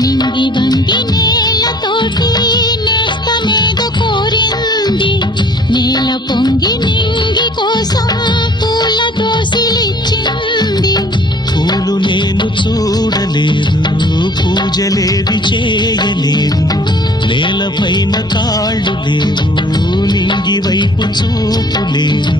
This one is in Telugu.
నింగి వంగి నేలతోటి నేస్తమేదో కోరింది, నేల పొంగి నింగి కోసం పూల దోసిలిచ్చింది. పూలు నేను చూడలేదు, పూజలేవి చేయలేదు, నేలపైన కాళ్ళు లేవు, నింగి వైపు చూపు లేదు.